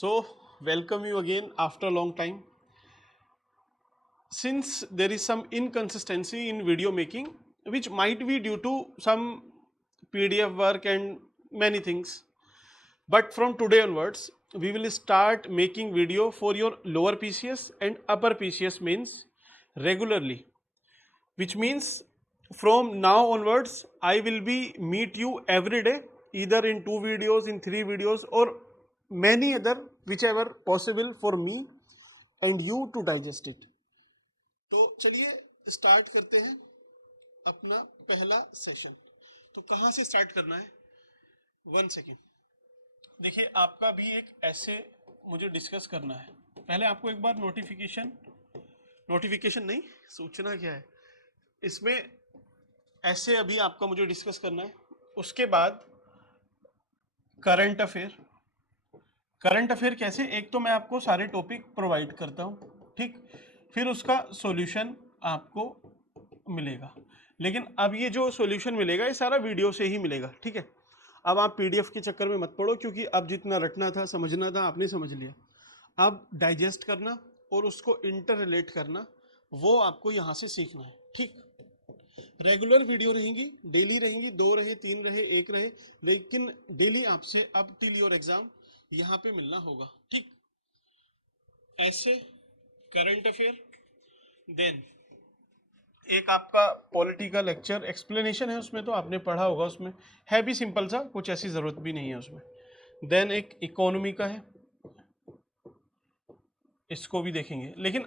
So, welcome you again after a long time. Since there is some inconsistency in video making, which might be due to some PDF work and many things, but from today onwards, we will start making video for your lower PCS and upper PCS means regularly, which means from now onwards, I will be meet you every day, either in 2 videos, in 3 videos, or many other, whichever possible for me and you to digest it. तो चलिए start करते हैं अपना पहला session. तो कहाँ से start करना है? 1 सेकेंड। देखिए, आपका भी एक ऐसे मुझे डिस्कस करना है। पहले आपको एक बार नोटिफिकेशन नहीं, सूचना क्या है इसमें, ऐसे अभी आपका मुझे डिस्कस करना है। उसके बाद करंट अफेयर कैसे, एक तो मैं आपको सारे टॉपिक प्रोवाइड करता हूँ, ठीक, फिर उसका सॉल्यूशन आपको मिलेगा। लेकिन अब ये जो सॉल्यूशन मिलेगा ये सारा वीडियो से ही मिलेगा, ठीक है। अब आप पीडीएफ के चक्कर में मत पड़ो, क्योंकि अब जितना रटना था, समझना था, आपने समझ लिया। अब डाइजेस्ट करना और उसको इंटर रिलेट करना, वो आपको यहाँ से सीखना है, ठीक। रेगुलर वीडियो रहेंगी, डेली रहेंगी, 2 रहे, 3 रहे, 1 रहे, लेकिन डेली आपसे अब टिल योर एग्जाम यहाँ पे मिलना होगा, ठीक। ऐसे करंट अफेयर, देन एक आपका पॉलिटी का लेक्चर एक्सप्लेनेशन है, उसमें तो आपने पढ़ा होगा, उसमें है भी सिंपल सा, कुछ ऐसी जरूरत भी नहीं है उसमें। देन एक इकोनॉमी का है, इसको भी देखेंगे। लेकिन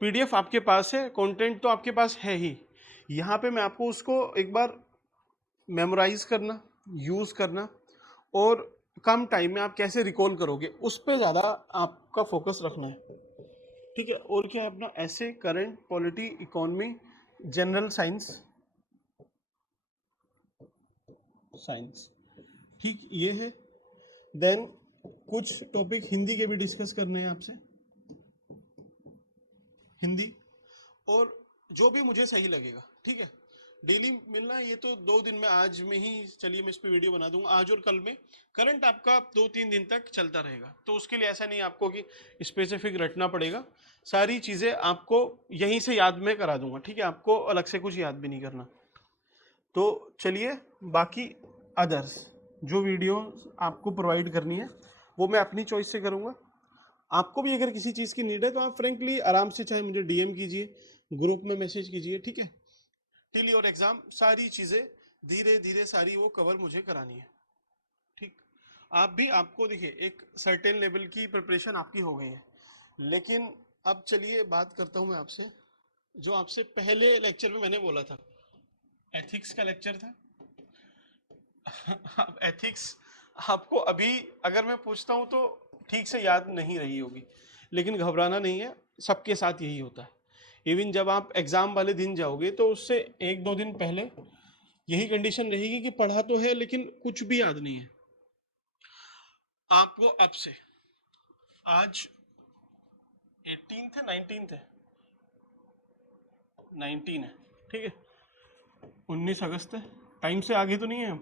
पीडीएफ आपके पास है, कंटेंट तो आपके पास है ही, यहाँ पे मैं आपको उसको एक बार मेमोराइज करना, यूज करना, और कम टाइम में आप कैसे रिकॉल करोगे उस पर ज़्यादा आपका फोकस रखना है, ठीक है। और क्या है अपना, ऐसे, current, polity, economy, general science, ठीक, ये है। देन कुछ टॉपिक हिंदी के भी डिस्कस करने हैं आपसे, हिंदी, और जो भी मुझे सही लगेगा, ठीक है। डेली मिलना है, ये तो 2 दिन में, आज में ही चलिए मैं इस पे वीडियो बना दूंगा, आज और कल में। करंट आपका 2-3 दिन तक चलता रहेगा, तो उसके लिए ऐसा नहीं आपको कि स्पेसिफिक रटना पड़ेगा, सारी चीज़ें आपको यहीं से याद में करा दूंगा, ठीक है। आपको अलग से कुछ याद भी नहीं करना। तो चलिए, बाकी अदर्स जो वीडियो आपको प्रोवाइड करनी है वो मैं अपनी चॉइस से करूँगा। आपको भी अगर किसी चीज़ की नीड है तो आप फ्रेंकली आराम से चाहे मुझे डीएम कीजिए, ग्रुप में मैसेज कीजिए, ठीक है। टिल योर एग्जाम सारी चीज़ें धीरे धीरे सारी वो कवर मुझे करानी है, ठीक। आप भी, आपको देखिए एक सर्टेन लेवल की प्रिपरेशन आपकी हो गई है, लेकिन अब चलिए बात करता हूँ मैं आपसे, जो आपसे पहले लेक्चर में मैंने बोला था, एथिक्स का लेक्चर था। अब एथिक्स आपको अभी अगर मैं पूछता हूँ तो ठीक से याद नहीं रही होगी, लेकिन घबराना नहीं है, सबके साथ यही होता है। इवन जब आप एग्जाम वाले दिन जाओगे तो उससे 1-2 दिन पहले यही कंडीशन रहेगी कि पढ़ा तो है लेकिन कुछ भी याद नहीं है आपको। अब से आज 18 है, 19 है, 19 है, ठीक है, 19 अगस्त है, टाइम से आगे तो नहीं है हम।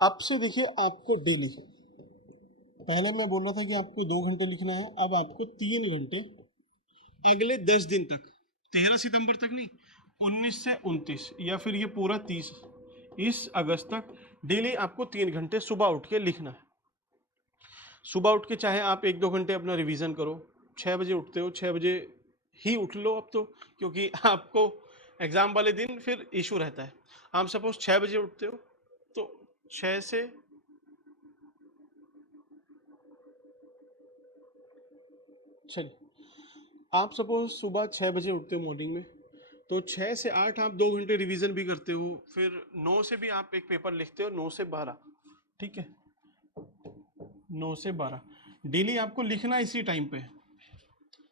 अब से देखिए, आपको डेली, पहले मैं बोल रहा था कि आपको 2 घंटे लिखना है, अब आपको 3 घंटे अगले 10 दिन तक, 13 सितंबर तक नहीं, 19 से 29 या फिर ये पूरा 30 इस अगस्त तक डेली आपको 3 घंटे सुबह उठ के लिखना है। सुबह उठ के चाहे आप 1-2 घंटे अपना रिवीजन करो, 6 बजे उठते हो 6 बजे ही उठ लो अब तो, क्योंकि आपको एग्जाम वाले दिन फिर इशू रहता है। आप सपोज 6 बजे उठते हो तो 6 से, चलिए आप सपोज सुबह 6 बजे उठते हो मॉर्निंग में, तो 6 से 8 आप 2 घंटे रिवीजन भी करते हो, फिर 9 से भी आप एक पेपर लिखते हो, 9 से 12, ठीक है, 9 से 12 डेली आपको लिखना इसी टाइम पे।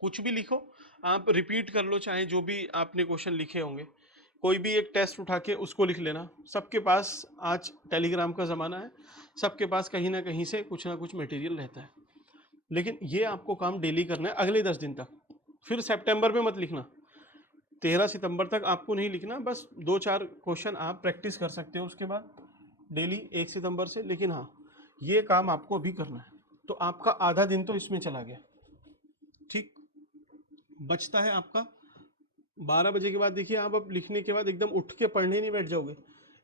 कुछ भी लिखो, आप रिपीट कर लो, चाहे जो भी आपने क्वेश्चन लिखे होंगे, कोई भी एक टेस्ट उठा के उसको लिख लेना। सबके पास आज टेलीग्राम का ज़माना है, सबके पास कहीं ना कहीं से कुछ ना कुछ मटेरियल रहता है, लेकिन ये आपको काम डेली करना है अगले 10 दिन तक। फिर सितंबर में मत लिखना, 13 सितंबर तक आपको नहीं लिखना, बस 2-4 क्वेश्चन आप प्रैक्टिस कर सकते हो उसके बाद डेली 1 सितंबर से। लेकिन हाँ, ये काम आपको अभी करना है, तो आपका आधा दिन तो इसमें चला गया, ठीक। बचता है आपका 12 बजे के बाद। देखिए आप अब लिखने के बाद एकदम उठ के पढ़ने नहीं बैठ जाओगे,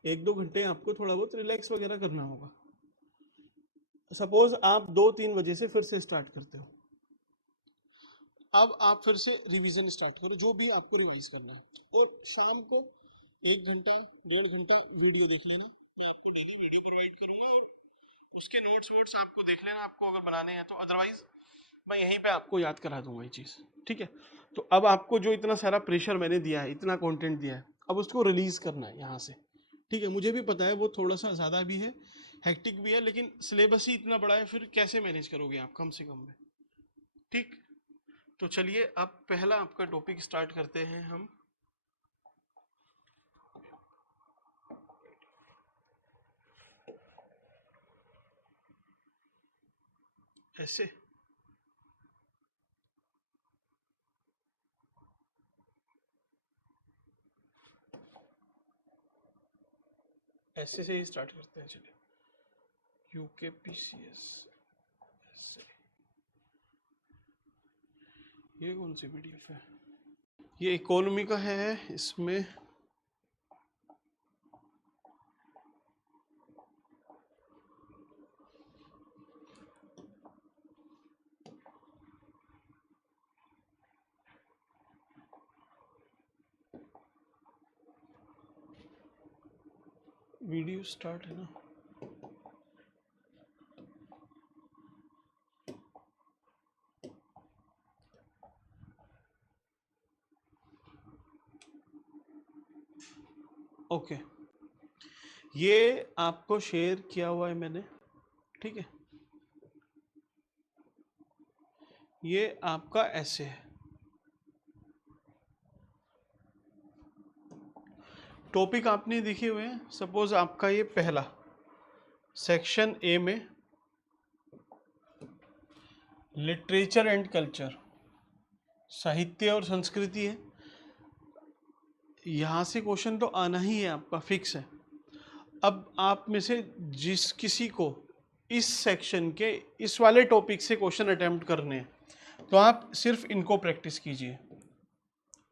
1-2 घंटे आपको थोड़ा बहुत रिलैक्स वगैरह करना होगा। सपोज आप 2-3 बजे से फिर से स्टार्ट करते हो, अब आप फिर से रिवीजन स्टार्ट करो जो भी आपको रिवाइज करना है, और शाम को 1 घंटा 1.5 घंटा वीडियो देख लेना। मैं आपको डेली वीडियो प्रोवाइड करूंगा और उसके नोट्स वोट्स आपको देख लेना, आपको अगर बनाने हैं तो। अदरवाइज मैं यहीं पे आपको याद करा दूंगा ये चीज़, ठीक है। तो अब आपको जो इतना सारा प्रेशर मैंने दिया है, इतना कंटेंट दिया है, अब उसको रिलीज करना है यहाँ से, ठीक है। मुझे भी पता है वो थोड़ा सा ज़्यादा भी है, हेक्टिक भी है, लेकिन सिलेबस ही इतना बड़ा है, फिर कैसे मैनेज करोगे आप कम से कम में, ठीक। तो चलिए अब पहला आपका टॉपिक स्टार्ट करते हैं हम। ऐसे ऐसे से ही स्टार्ट करते हैं, चलिए। यूकेपीसीएस ऐसे, ये कौन सी पीडीएफ है? ये इकोनॉमी का है, इसमें वीडियो स्टार्ट है ना। ओके, ये आपको शेयर किया हुआ है मैंने, ठीक है। ये आपका ऐसे है, टॉपिक आपने लिखे हुए हैं। सपोज आपका ये पहला सेक्शन ए में लिटरेचर एंड कल्चर, साहित्य और संस्कृति है। यहाँ से क्वेश्चन तो आना ही है, आपका फिक्स है। अब आप में से जिस किसी को इस सेक्शन के इस वाले टॉपिक से क्वेश्चन अटेम्प्ट करने हैं, तो आप सिर्फ इनको प्रैक्टिस कीजिए,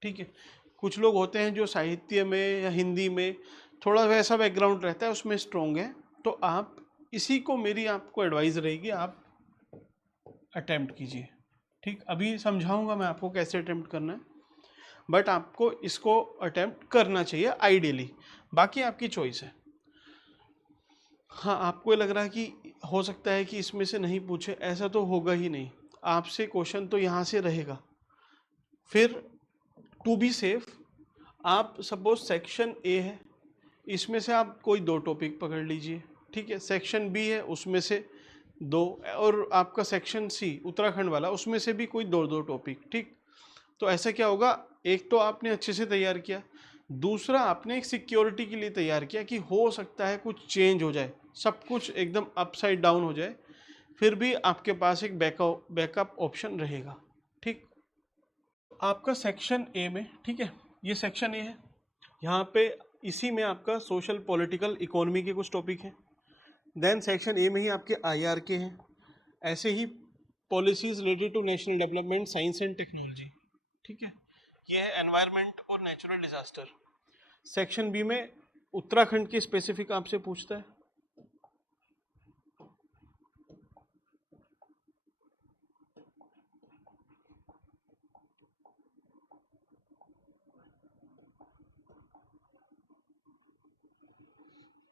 ठीक है। कुछ लोग होते हैं जो साहित्य में या हिंदी में थोड़ा वैसा बैकग्राउंड रहता है, उसमें स्ट्रॉन्ग है, तो आप इसी को, मेरी आपको एडवाइस रहेगी, आप अटेम्प्ट कीजिए, ठीक। अभी समझाऊंगा मैं आपको कैसे अटेम्प्ट करना है, बट आपको इसको अटेम्प्ट करना चाहिए आइडियली, बाकी आपकी चॉइस है। हाँ, आपको लग रहा है कि हो सकता है कि इसमें से नहीं पूछे, ऐसा तो होगा ही नहीं, आपसे क्वेश्चन तो यहाँ से रहेगा। फिर टू बी सेफ, आप सपोज सेक्शन ए है, इसमें से आप कोई 2 टॉपिक पकड़ लीजिए, ठीक है। सेक्शन बी है, उसमें से 2, और आपका सेक्शन सी उत्तराखंड वाला, उसमें से भी कोई 2-2 टॉपिक, ठीक। तो ऐसा क्या होगा, एक तो आपने अच्छे से तैयार किया, दूसरा आपने एक सिक्योरिटी के लिए तैयार किया कि हो सकता है कुछ चेंज हो जाए, सब कुछ एकदम अपसाइड डाउन हो जाए, फिर भी आपके पास एक बैकअप ऑप्शन रहेगा, ठीक। आपका सेक्शन ए में, ठीक है, ये सेक्शन ए है, यहाँ पे इसी में आपका सोशल पॉलिटिकल इकोनॉमी के कुछ टॉपिक हैं। देन सेक्शन ए में ही आपके आईआर के हैं, ऐसे ही policies related to national development, science and technology, ठीक है। ये है एनवायरनमेंट और नेचुरल डिजास्टर। सेक्शन बी में उत्तराखंड के स्पेसिफिक आपसे पूछता है।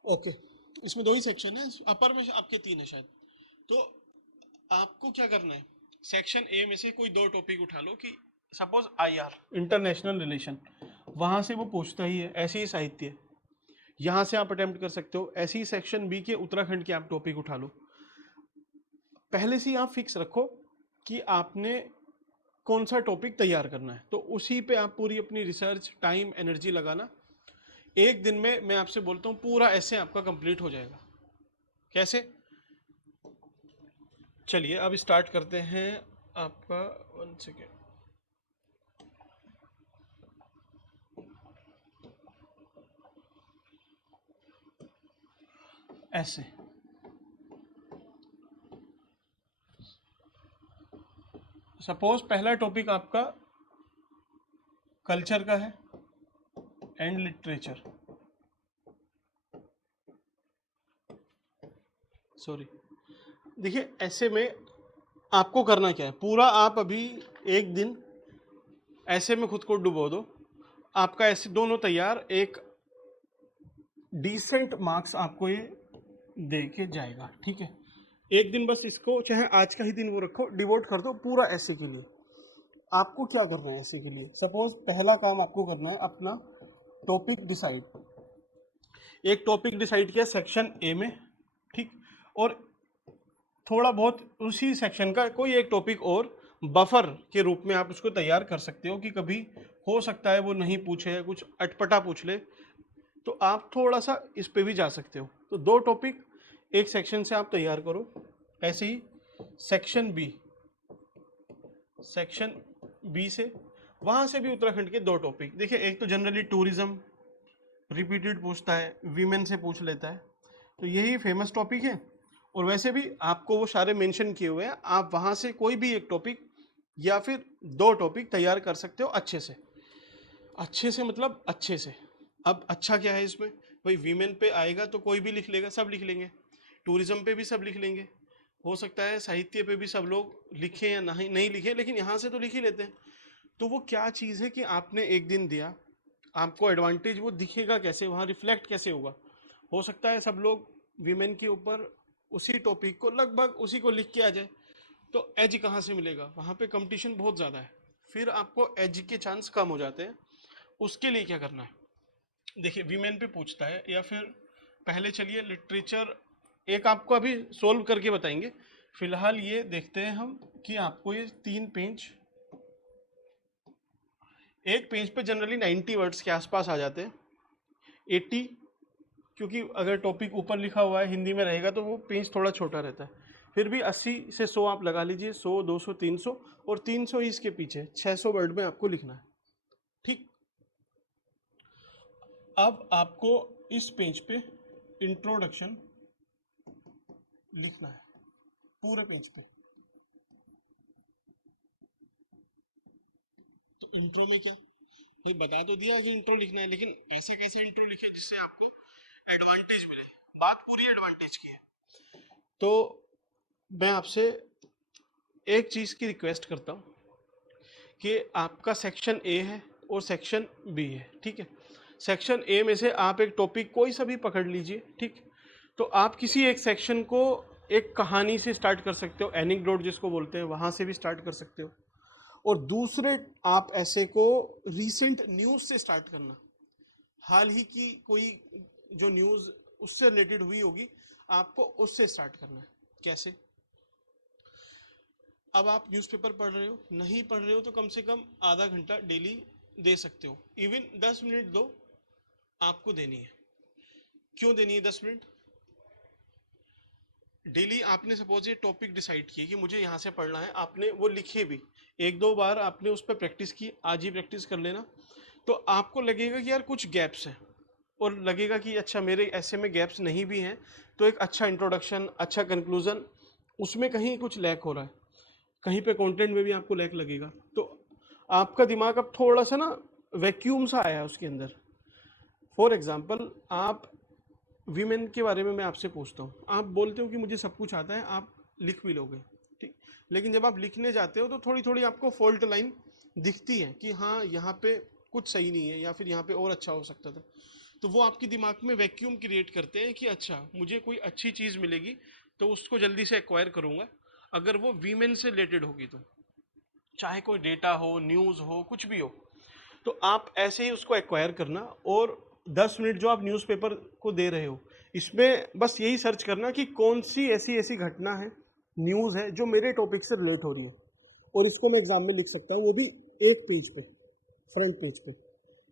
ओके, इसमें 2 ही सेक्शन है, अपर में आपके 3 है शायद। तो आपको क्या करना है, सेक्शन ए में से कोई 2 टॉपिक उठा लो, कि सपोज आईआर इंटरनेशनल रिलेशन, वहां से वो पूछता ही है, ऐसे ही साहित्य, यहाँ से आप अटेम्प्ट कर सकते हो। ऐसे ही सेक्शन बी के उत्तराखंड के आप टॉपिक उठा लो। पहले से ही आप फिक्स रखो कि आपने कौन सा टॉपिक तैयार करना है, तो उसी पे आप पूरी अपनी रिसर्च, टाइम, एनर्जी लगाना। एक दिन में मैं आपसे बोलता हूँ पूरा ऐसे आपका कंप्लीट हो जाएगा। कैसे, चलिए अब स्टार्ट करते हैं आपका। 1 सेकेंड, ऐसे सपोज पहला टॉपिक आपका कल्चर का है एंड लिटरेचर, सॉरी। देखिए ऐसे में आपको करना क्या है, पूरा आप अभी एक दिन ऐसे में खुद को डुबो दो, आपका ऐसे दोनों तैयार, एक डिसेंट मार्क्स आपको ये दे के जाएगा, ठीक है। एक दिन बस इसको, चाहे आज का ही दिन वो रखो, डिवोट कर दो पूरा ऐसे के लिए। आपको क्या करना है ऐसे के लिए, सपोज पहला काम आपको करना है अपना टॉपिक डिसाइड। एक टॉपिक डिसाइड किया सेक्शन ए में, ठीक, और थोड़ा बहुत उसी सेक्शन का कोई एक टॉपिक और बफर के रूप में आप उसको तैयार कर सकते हो कि कभी हो सकता है वो नहीं पूछे, कुछ अटपटा पूछ ले, तो आप थोड़ा सा इस पे भी जा सकते हो। तो दो टॉपिक एक सेक्शन से आप तैयार करो। ऐसे ही सेक्शन बी, सेक्शन बी से वहां से भी उत्तराखंड के दो टॉपिक। देखिए एक तो जनरली टूरिज्म रिपीटेड पूछता है, वीमेन से पूछ लेता है, तो यही फेमस टॉपिक है। और वैसे भी आपको वो सारे मेंशन किए हुए हैं, आप वहां से कोई भी एक टॉपिक या फिर दो टॉपिक तैयार कर सकते हो अच्छे से। अच्छे से मतलब अच्छे से। अब अच्छा क्या है इसमें, भाई वीमेन पे आएगा तो कोई भी लिख लेगा, सब लिख लेंगे, टूरिज्म पे भी सब लिख लेंगे, हो सकता है साहित्य पे भी सब लोग लिखें या नहीं नहीं लिखे, लेकिन यहाँ से तो लिख ही लेते हैं। तो वो क्या चीज़ है कि आपने एक दिन दिया, आपको एडवांटेज वो दिखेगा कैसे, वहाँ रिफ्लेक्ट कैसे होगा। हो सकता है सब लोग वीमेन के ऊपर उसी टॉपिक को लगभग उसी को लिख के आ जाए, तो एज कहाँ से मिलेगा, वहाँ पे कंपटीशन बहुत ज़्यादा है, फिर आपको एज के चांस कम हो जाते हैं। उसके लिए क्या करना है, देखिए वीमेन पे पूछता है या फिर पहले चलिए लिटरेचर एक आपको अभी सोल्व करके बताएंगे। फिलहाल ये देखते हैं हम कि आपको ये 3 पेज, एक पेज पे जनरली 90 वर्ड्स के आसपास आ जाते हैं, 80, क्योंकि अगर टॉपिक ऊपर लिखा हुआ है हिंदी में रहेगा तो वो पेज थोड़ा छोटा रहता है। फिर भी 80 से 100 आप लगा लीजिए, 100 200 300, और 300 ही इसके पीछे 600 वर्ड में आपको लिखना है, ठीक। अब आपको इस पेज पे इंट्रोडक्शन लिखना है पूरे पेज पे। तो इंट्रो में क्या, भाई बता तो दिया कि इंट्रो लिखना है, लेकिन ऐसे कैसे इंट्रो लिखे जिससे आपको एडवांटेज मिले, बात पूरी एडवांटेज की है। तो मैं आपसे एक चीज की रिक्वेस्ट करता हूँ कि आपका सेक्शन ए है और सेक्शन बी है, ठीक है। सेक्शन ए में से आप एक टॉपिक कोई सा भी पकड़ लीजिए, ठीक। तो आप किसी एक सेक्शन को एक कहानी से स्टार्ट कर सकते हो, एनेक्डोट जिसको बोलते हैं, वहां से भी स्टार्ट कर सकते हो। और दूसरे आप ऐसे को रीसेंट न्यूज से स्टार्ट करना, हाल ही की कोई जो न्यूज उससे रिलेटेड हुई होगी, आपको उससे स्टार्ट करना है। कैसे, अब आप न्यूज़पेपर पढ़ रहे हो, नहीं पढ़ रहे हो तो कम से कम आधा घंटा डेली दे सकते हो, इवन 10 मिनट दो, आपको देनी है। क्यों देनी है 10 मिनट डेली? आपने सपोज ये टॉपिक डिसाइड किया कि मुझे यहाँ से पढ़ना है, आपने वो लिखे भी, एक दो बार आपने उस पर प्रैक्टिस की, आज ही प्रैक्टिस कर लेना, तो आपको लगेगा कि यार कुछ गैप्स हैं, और लगेगा कि अच्छा मेरे ऐसे में गैप्स नहीं भी हैं, तो एक अच्छा इंट्रोडक्शन, अच्छा कंक्लूजन, उसमें कहीं कुछ लैक हो रहा है, कहीं पे कंटेंट में भी आपको लैक लगेगा, तो आपका दिमाग अब थोड़ा सा ना वैक्यूम सा आया है उसके अंदर। फॉर एग्जाम्पल, आप वीमेन के बारे में मैं आपसे पूछता हूँ, आप बोलते हो कि मुझे सब कुछ आता है, आप लिख भी लोगे, ठीक, लेकिन जब आप लिखने जाते हो तो थोड़ी थोड़ी आपको फॉल्ट लाइन दिखती है कि हाँ यहाँ पे कुछ सही नहीं है, या फिर यहाँ पे और अच्छा हो सकता था, तो वो आपके दिमाग में वैक्यूम क्रिएट करते हैं कि अच्छा मुझे कोई अच्छी चीज़ मिलेगी तो उसको जल्दी से एक्वायर करूँगा, अगर वो वीमेन से रिलेटेड होगी तो, चाहे कोई डेटा हो, न्यूज़ हो, कुछ भी हो, तो आप ऐसे ही उसको एक्वायर करना। और 10 मिनट जो आप न्यूज़पेपर को दे रहे हो, इसमें बस यही सर्च करना कि कौन सी ऐसी ऐसी घटना है, न्यूज़ है जो मेरे टॉपिक से रिलेट हो रही है, और इसको मैं एग्जाम में लिख सकता हूँ, वो भी एक पेज पे, फ्रंट पेज पे,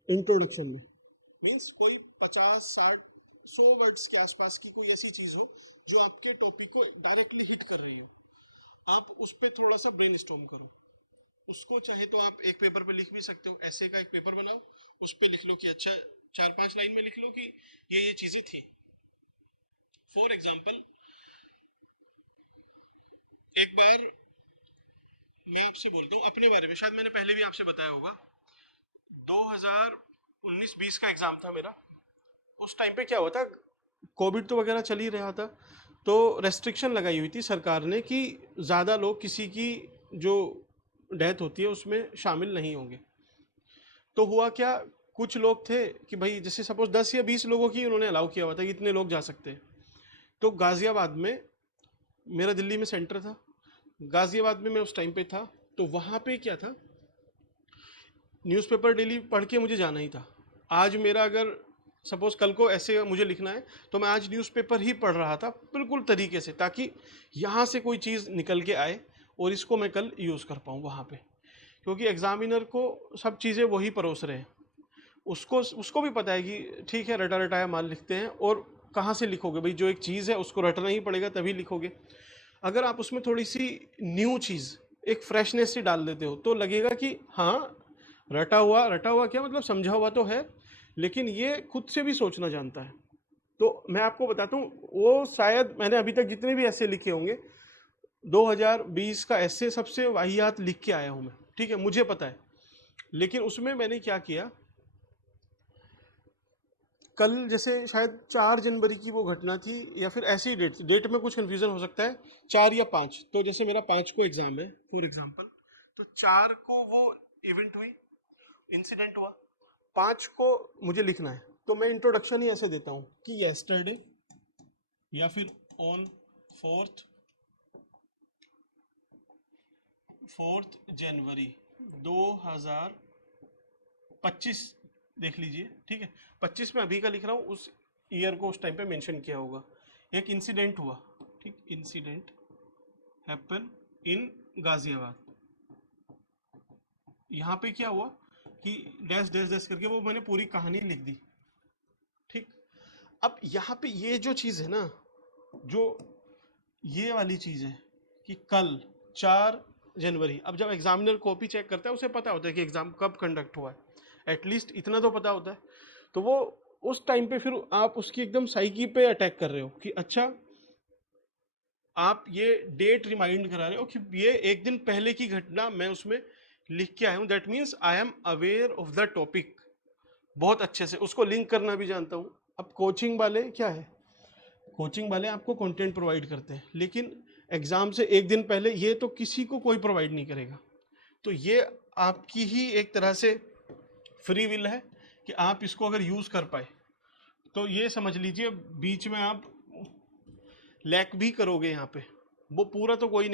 इंट्रोडक्शन में। मीन्स कोई 50 60 100 वर्ड्स के आसपास की कोई ऐसी चीज़ हो जो आपके टॉपिक को डायरेक्टली हिट कर रही है, आप उस पर थोड़ा सा ब्रेन करो। उसको चाहे तो आप एक पेपर पे लिख भी सकते हो, ऐसे का एक पेपर बनाओ, उस पे लिख लो कि अच्छा 4 5 लाइन में लिख लो कि ये चीजें थी। फॉर एग्जाम्पल, एक बार मैं आपसे बोलता हूँ अपने बारे में, शायद मैंने पहले भी आपसे बताया होगा। 2019-20 का एग्जाम था मेरा। उस टाइम पे क्या हुआ था, कोविड तो वगैरह चल ही रहा था, तो रेस्ट्रिक्शन लगाई हुई थी सरकार ने कि ज़्यादा लोग किसी की जो डेथ होती है उसमें शामिल नहीं होंगे। तो हुआ क्या, कुछ लोग थे कि भाई जैसे सपोज 10 या 20 लोगों की उन्होंने अलाउ किया हुआ था कि इतने लोग जा सकते हैं। तो गाजियाबाद में, मेरा दिल्ली में सेंटर था, गाजियाबाद में मैं उस टाइम पे था। तो वहाँ पे क्या था, न्यूज़पेपर डेली पढ़ के मुझे जाना ही था। आज मेरा अगर सपोज कल को ऐसे मुझे लिखना है तो मैं आज न्यूज़पेपर ही पढ़ रहा था बिल्कुल तरीके से, ताकि यहाँ से कोई चीज़ निकल के आए और इसको मैं कल यूज़ कर पाऊँ वहाँ पे। क्योंकि एग्जामिनर को सब चीज़ें वही परोस रहे हैं, उसको उसको भी पता है कि ठीक है रटा रटाया माल लिखते हैं, और कहाँ से लिखोगे भाई, जो एक चीज़ है उसको रटना ही पड़ेगा तभी लिखोगे। अगर आप उसमें थोड़ी सी न्यू चीज़, एक फ्रेशनेस से डाल देते हो तो लगेगा कि हाँ, रटा हुआ क्या मतलब, समझा हुआ तो है लेकिन ये खुद से भी सोचना जानता है। तो मैं आपको बताता हूँ, वो शायद मैंने अभी तक जितने भी ऐसे लिखे होंगे, 2020 का ऐसे सबसे वाहियात लिख के आया हूँ मैं, ठीक है, मुझे पता है। लेकिन उसमें मैंने क्या किया, कल जैसे शायद 4 जनवरी की वो घटना थी, या फिर ऐसी डेट में कुछ कन्फ्यूजन हो सकता है, 4 या 5, तो जैसे मेरा 5 को एग्जाम है फॉर एग्जाम्पल, तो 4 को वो इवेंट हुई, इंसिडेंट हुआ, 5 को मुझे लिखना है। तो मैं इंट्रोडक्शन ही ऐसे देता हूँ कि येस्टरडे, या फिर ऑन फोर्थ 4 जनवरी 2025, देख लीजिए, ठीक है। 25 में अभी का लिख रहा हूँ, उस ईयर को उस टाइम पे मेंशन किया होगा। एक इंसिडेंट हुआ, ठीक, इंसिडेंट हैपन इन गाजियाबाद। यहाँ पे क्या हुआ कि डैश डैश डैश करके वो मैंने पूरी कहानी लिख दी, ठीक। अब यहाँ पे ये जो चीज़ है ना, जो ये वाली चीज़ है कि कल 4 जनवरी, अब जब एग्जामिनर कॉपी चेक करता है उसे पता होता है कि एग्जाम कब कंडक्ट हुआ है, एटलीस्ट इतना तो पता होता है। तो वो उस टाइम पे फिर आप उसकी एकदम साइकी पे अटैक कर रहे हो कि अच्छा, आप ये डेट रिमाइंड करा रहे हो कि ये एक दिन पहले की घटना मैं उसमें लिख के आया हूँ, that means I am aware of the topic, बहुत अच्छे से उसको लिंक करना भी जानता हूँ। अब कोचिंग वाले क्या है, कोचिंग वाले आपको कंटेंट प्रोवाइड करते हैं, लेकिन एग्जाम से एक दिन पहले ये तो किसी को कोई प्रोवाइड नहीं करेगा। तो ये आपकी ही एक तरह से फ्री विल है कि आप इसको अगर यूज़ कर पाए तो ये समझ लीजिए बीच में आप लैक भी करोगे यहाँ पे, वो पूरा तो कोई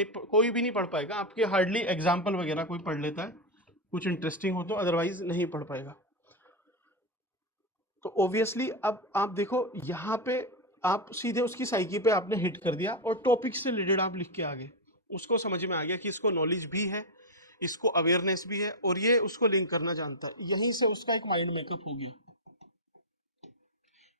भी नहीं पढ़ पाएगा, आपके हार्डली एग्जाम्पल वगैरह कोई पढ़ लेता है कुछ इंटरेस्टिंग हो तो, अदरवाइज नहीं पढ़ पाएगा। तो ऑब्वियसली अब आप देखो यहाँ पे आप सीधे उसकी साइकी पे आपने हिट कर दिया और टॉपिक से रिलेटेड आप लिख के आ गए। उसको समझ में आ गया कि इसको नॉलेज भी है, इसको अवेयरनेस भी है, और ये उसको लिंक करना जानता है। यहीं से उसका एक माइंड मेकअप हो गया,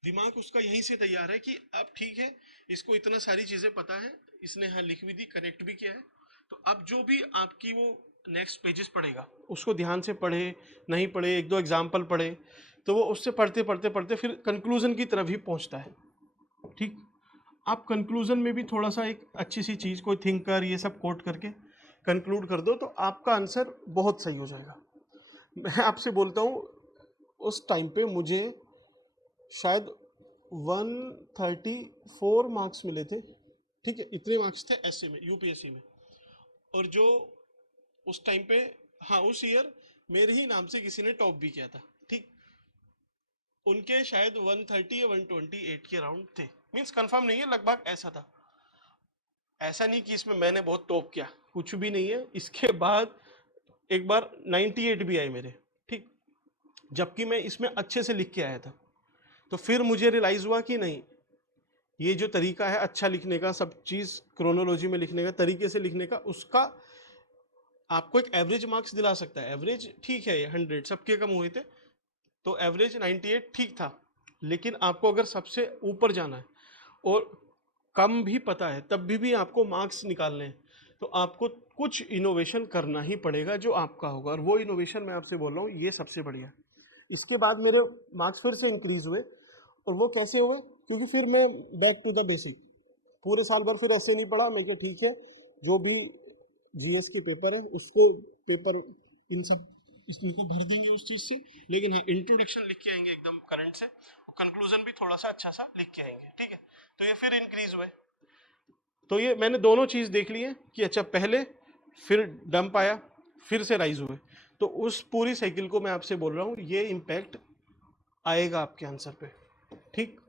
दिमाग उसका यहीं से तैयार है कि अब ठीक है, इसको इतना सारी चीजें पता है, इसने हाँ लिख भी दी, कनेक्ट भी किया है। तो अब जो भी आपकी वो नेक्स्ट पेजेस पढ़ेगा उसको ध्यान से पढ़े, नहीं पढ़े, एक दो एग्जाम्पल पढ़े, तो वो उससे पढ़ते पढ़ते पढ़ते फिर कंक्लूजन की तरफ ही पहुंचता है, ठीक। आप कंक्लूजन में भी थोड़ा सा एक अच्छी सी चीज़, कोई थिंकर ये सब कोट करके कंक्लूड कर दो तो आपका आंसर बहुत सही हो जाएगा। मैं आपसे बोलता हूँ, उस टाइम पे मुझे शायद 134 मार्क्स मिले थे, ठीक है, इतने मार्क्स थे ऐसे में यूपीएससी में। और जो उस टाइम पे, हाँ उस ईयर मेरे ही नाम से किसी ने टॉप भी किया था, ठीक, उनके शायद 130 या 128 के अराउंड थे, मीन्स कंफर्म नहीं है, लगभग ऐसा था। ऐसा नहीं कि इसमें मैंने बहुत टॉप किया, कुछ भी नहीं है। इसके बाद एक बार 98 भी आए मेरे, ठीक, जबकि मैं इसमें अच्छे से लिख के आया था। तो फिर मुझे रियलाइज हुआ कि नहीं, ये जो तरीका है अच्छा लिखने का, सब चीज़ क्रोनोलॉजी में लिखने का, तरीके से लिखने का, उसका आपको एक एवरेज मार्क्स दिला सकता है। एवरेज ठीक है, ये 100 सबके कम हुए थे, तो एवरेज 98 ठीक था। लेकिन आपको अगर सबसे ऊपर जाना है और कम भी पता है तब भी आपको मार्क्स निकालने हैं, तो आपको कुछ इनोवेशन करना ही पड़ेगा जो आपका होगा, और वो इनोवेशन मैं आपसे बोल रहा हूँ ये सबसे बढ़िया। इसके बाद मेरे मार्क्स फिर से इंक्रीज हुए, और वो कैसे हुए, क्योंकि फिर मैं बैक टू द बेसिक, पूरे साल भर फिर ऐसे नहीं पढ़ा मैं कि ठीक है जो भी जीएस के पेपर है उसको पेपर इन सब इसको भर देंगे उस चीज से, लेकिन हाँ इंट्रोडक्शन लिख के आएंगे एकदम करंट से, और कंक्लूजन भी थोड़ा सा अच्छा सा लिख के आएंगे, ठीक है। तो ये फिर इंक्रीज हुए। तो ये मैंने दोनों चीज देख ली है कि अच्छा पहले फिर डंप आया फिर से राइज हुए, तो उस पूरी साइकिल को मैं आपसे बोल रहा हूं ये इंपैक्ट आएगा आपके आंसर पे, ठीक।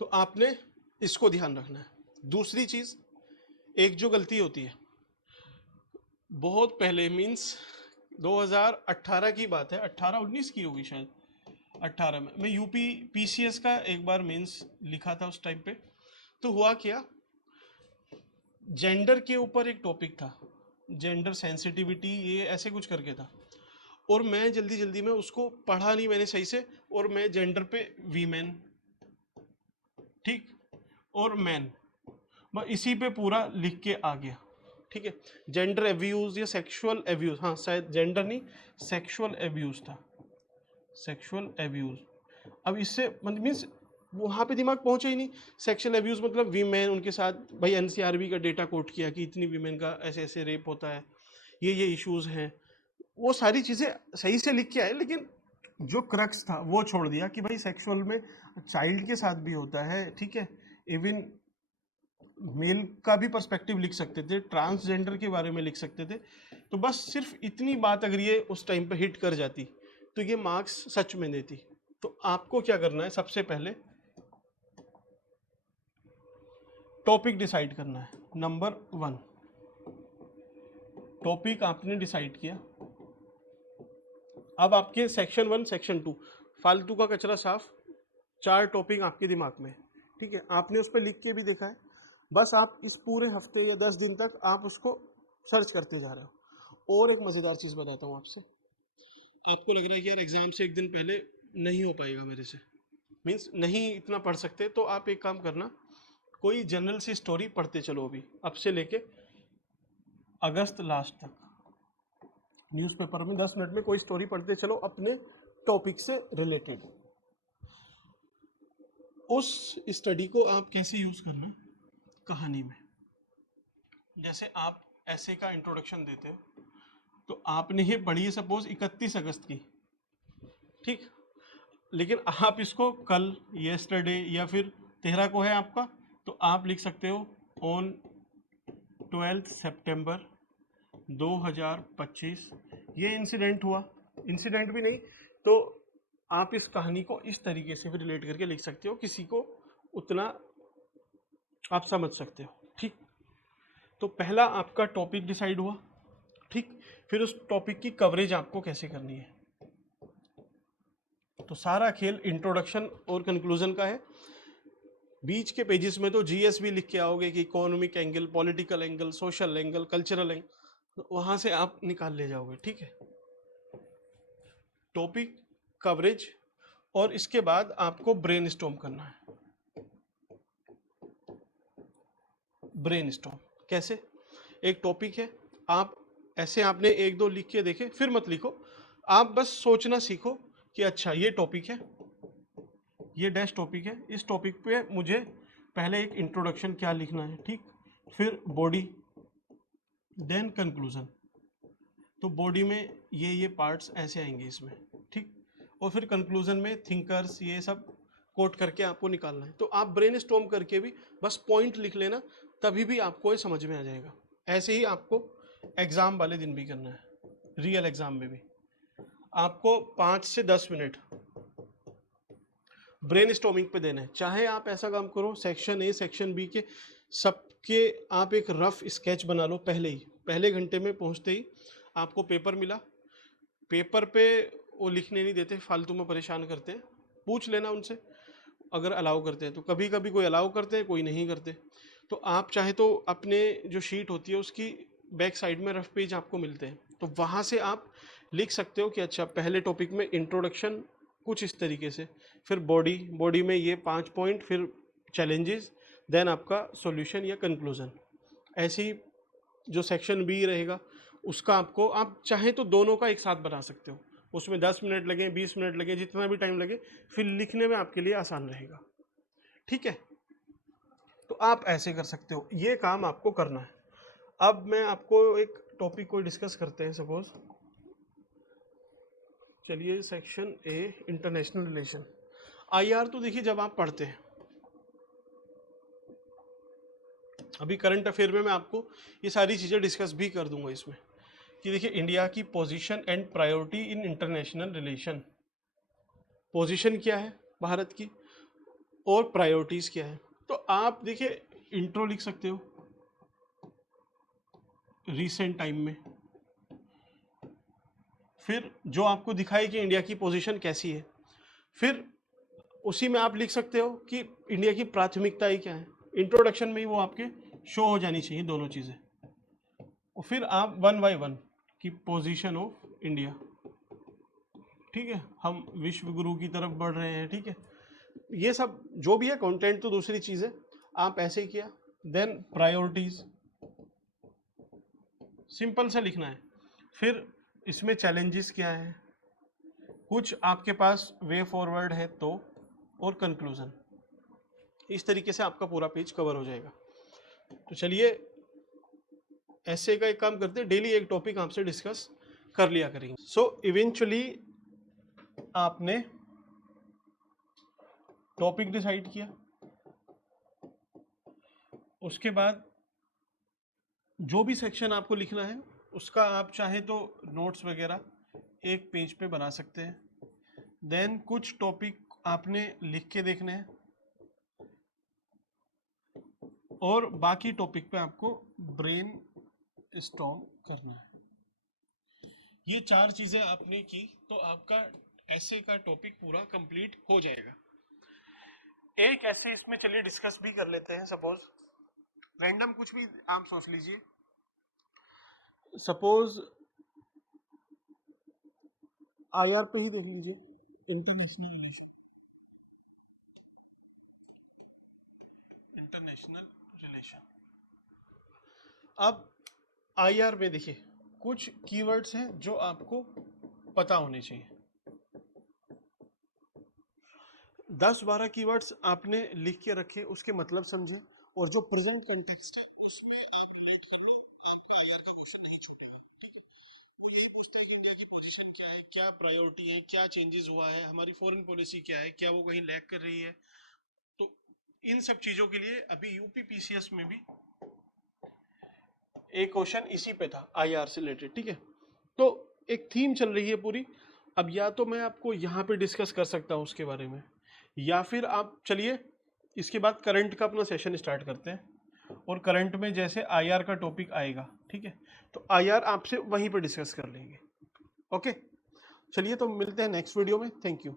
तो आपने इसको ध्यान रखना है। दूसरी चीज, एक जो गलती होती है बहुत पहले, मींस 2018 की बात है, 18-19 की होगी शायद, 18 में मैं यूपी पीसीएस का एक बार मेंस लिखा था उस टाइम पे। तो हुआ क्या, जेंडर के ऊपर एक टॉपिक था, जेंडर सेंसिटिविटी ये ऐसे कुछ करके था, और मैं जल्दी जल्दी में उसको पढ़ा नहीं मैंने सही से, और मैं जेंडर पे वीमेन, ठीक, और मैन, बस इसी पे पूरा लिख के आ गया, ठीक है। जेंडर एब्यूज या सेक्सुअल एब्यूज, हाँ शायद जेंडर नहीं सेक्सुअल एब्यूज था, सेक्सुअल एब्यूज। अब इससे मीन्स वहाँ पे दिमाग पहुंचे ही नहीं, सेक्सुअल एब्यूज मतलब वीमेन, उनके साथ भाई एनसीआरबी का डेटा कोट किया कि इतनी वीमेन का ऐसे ऐसे रेप होता है, ये इश्यूज हैं, वो सारी चीज़ें सही से लिख के आए, लेकिन जो क्रक्स था वो छोड़ दिया कि भाई सेक्सुअल में चाइल्ड के साथ भी होता है, ठीक है, इवन मेल का भी पर्सपेक्टिव लिख सकते थे, ट्रांसजेंडर के बारे में लिख सकते थे। तो बस सिर्फ इतनी बात अगर ये उस टाइम पे हिट कर जाती तो ये मार्क्स सच में देती। तो आपको क्या करना है, सबसे पहले टॉपिक डिसाइड करना है। नंबर 1, टॉपिक आपने डिसाइड किया। अब आपके सेक्शन 1 सेक्शन 2 फालतू का कचरा साफ, 4 टॉपिक आपके दिमाग में, ठीक है, आपने उस पर लिख के भी देखा है। बस आप इस पूरे हफ्ते या 10 दिन तक आप उसको सर्च करते जा रहे हो। और एक मज़ेदार चीज़ बताता हूँ आपसे, आपको लग रहा है कि यार एग्ज़ाम से एक दिन पहले नहीं हो पाएगा मेरे से, मीन्स नहीं इतना पढ़ सकते, तो आप एक काम करना, कोई जनरल सी स्टोरी पढ़ते चलो अभी, अब से लेके अगस्त लास्ट तक, न्यूज़पेपर में 10 मिनट में कोई स्टोरी पढ़ते चलो अपने टॉपिक से रिलेटेड। उस स्टडी को आप कैसे यूज़ करना, कहानी में, जैसे आप ऐसे का इंट्रोडक्शन देते हो, तो आपने ये पढ़ी है सपोज 31 अगस्त की, ठीक, लेकिन आप इसको कल, येस्टरडे या फिर 13 को है आपका, तो आप लिख सकते हो ऑन 12 सितंबर 2025 ये इंसिडेंट हुआ, इंसिडेंट भी नहीं तो आप इस कहानी को इस तरीके से भी रिलेट करके लिख सकते हो, किसी को उतना आप समझ सकते हो, ठीक। तो पहला आपका टॉपिक डिसाइड हुआ, ठीक, फिर उस टॉपिक की कवरेज आपको कैसे करनी है। तो सारा खेल इंट्रोडक्शन और कंक्लूजन का है। बीच के पेजेस में तो जीएस भी लिख के आओगे कि economic angle, political angle, social angle, cultural angle, तो वहां से आप निकाल ले जाओगे, ठीक है। टॉपिक, कवरेज, और इसके बाद आपको ब्रेनस्टॉर्म करना है। ब्रेनस्टॉर्म कैसे, एक टॉपिक है, आप ऐसे आपने एक दो लिख के देखे, फिर मत लिखो, आप बस सोचना सीखो कि अच्छा ये टॉपिक है, ये डैश टॉपिक है, इस टॉपिक पे मुझे पहले एक इंट्रोडक्शन क्या लिखना है, ठीक, फिर बॉडी, देन कंक्लूजन। तो बॉडी में ये पार्ट्स ऐसे आएंगे इसमें, ठीक, और फिर कंक्लूजन में थिंकर्स ये सब कोट करके आपको निकालना है। तो आप ब्रेनस्टॉर्म करके भी बस पॉइंट लिख लेना, तभी भी आपको ये समझ में आ जाएगा। ऐसे ही आपको एग्जाम वाले दिन भी करना है, रियल एग्जाम में भी आपको 5 से 10 मिनट ब्रेनस्टॉर्मिंग पे देना है। चाहे आप ऐसा काम करो, सेक्शन ए सेक्शन बी के सबके आप एक रफ स्केच बना लो, पहले ही पहले घंटे में पहुंचते ही आपको पेपर मिला, पेपर पे वो लिखने नहीं देते, फालतू में परेशान करते हैं, पूछ लेना उनसे अगर अलाउ करते हैं तो, कभी कभी कोई अलाउ करते हैं कोई नहीं करते। तो आप चाहे तो अपने जो शीट होती है उसकी बैक साइड में रफ पेज आपको मिलते हैं, तो वहाँ से आप लिख सकते हो कि अच्छा पहले टॉपिक में इंट्रोडक्शन कुछ इस तरीके से, फिर बॉडी में ये 5 पॉइंट, फिर चैलेंजेस, देन आपका सॉल्यूशन या कंक्लूजन। ऐसी जो सेक्शन बी रहेगा उसका आपको, आप चाहे तो दोनों का एक साथ बना सकते हो, उसमें 10 मिनट लगे 20 मिनट लगे जितना भी टाइम लगे, फिर लिखने में आपके लिए आसान रहेगा, ठीक है। तो आप ऐसे कर सकते हो, ये काम आपको करना है। अब मैं आपको एक टॉपिक को डिस्कस करते हैं। सपोज चलिए section A international relation. IR तो देखिए जब आप पढ़ते हैं, अभी करंट अफेयर में मैं आपको ये सारी चीज़ें डिस्कस भी कर दूंगा इसमें, कि देखिए इंडिया की position and priority in international relation. Position क्या है भारत की और प्रायोरिटीज़ क्या है। तो आप देखिए इंट्रो लिख सकते हो रीसेंट टाइम में, फिर जो आपको दिखाए कि इंडिया की पोजीशन कैसी है, फिर उसी में आप लिख सकते हो कि इंडिया की प्राथमिकताएं क्या है। इंट्रोडक्शन में ही वो आपके शो हो जानी चाहिए दोनों चीज़ें। और फिर आप वन बाय वन की पोजीशन ऑफ इंडिया, ठीक है, हम विश्व गुरु की तरफ बढ़ रहे हैं, ठीक है, ये सब जो भी है कंटेंट तो दूसरी चीज़ है, आप ऐसे ही किया। देन प्रायोरिटीज सिंपल सा लिखना है, फिर इसमें चैलेंजेस क्या है, कुछ आपके पास वे फॉरवर्ड है तो, और कंक्लूजन। इस तरीके से आपका पूरा पेज कवर हो जाएगा। तो चलिए ऐसे का एक काम करते हैं, डेली एक टॉपिक आपसे डिस्कस कर लिया करेंगे। सो इवेंचुअली आपने टॉपिक डिसाइड किया, उसके बाद जो भी सेक्शन आपको लिखना है उसका आप चाहे तो नोट्स वगैरह एक पेज पे बना सकते हैं। देन कुछ टॉपिक आपने लिख के देखने हैं और बाकी टॉपिक पे आपको ब्रेन स्टॉर्म करना है। ये 4 चीजें आपने की तो आपका ऐसे का टॉपिक पूरा कंप्लीट हो जाएगा। एक ऐसे इसमें चलिए डिस्कस भी कर लेते हैं। सपोज रैंडम कुछ भी आप सोच लीजिए। सपोज आईआर पे ही देख लीजिए, इंटरनेशनल रिलेशन। इंटरनेशनल रिलेशन, अब आईआर में देखिए कुछ कीवर्ड्स हैं जो आपको पता होने चाहिए। 10-12 कीवर्ड्स आपने लिख के रखे, उसके मतलब समझे और जो प्रेजेंट कंटेक्स्ट है उसमें आप रिलेट कर लो, आपका आईआर का क्वेश्चन नहीं छूटेगा। ठीक है, वो यही पूछते हैं कि इंडिया की पोजीशन क्या है, क्या प्रायोरिटी है, क्या चेंजेस हुआ है, हमारी फॉरेन पॉलिसी क्या है, क्या वो कहीं लैग कर रही है। तो इन सब चीजों के लिए अभी यूपी पीसीएस में भी एक क्वेश्चन इसी पे था आईआर से रिलेटेड। ठीक है, तो एक थीम चल रही है पूरी। अब या तो मैं आपको यहाँ पे डिस्कस कर सकता हूँ उसके बारे में, या फिर आप चलिए इसके बाद करंट का अपना सेशन स्टार्ट करते हैं और करंट में जैसे आईआर का टॉपिक आएगा, ठीक है, तो आईआर आपसे वहीं पे डिस्कस कर लेंगे। ओके, चलिए तो मिलते हैं नेक्स्ट वीडियो में। Thank you.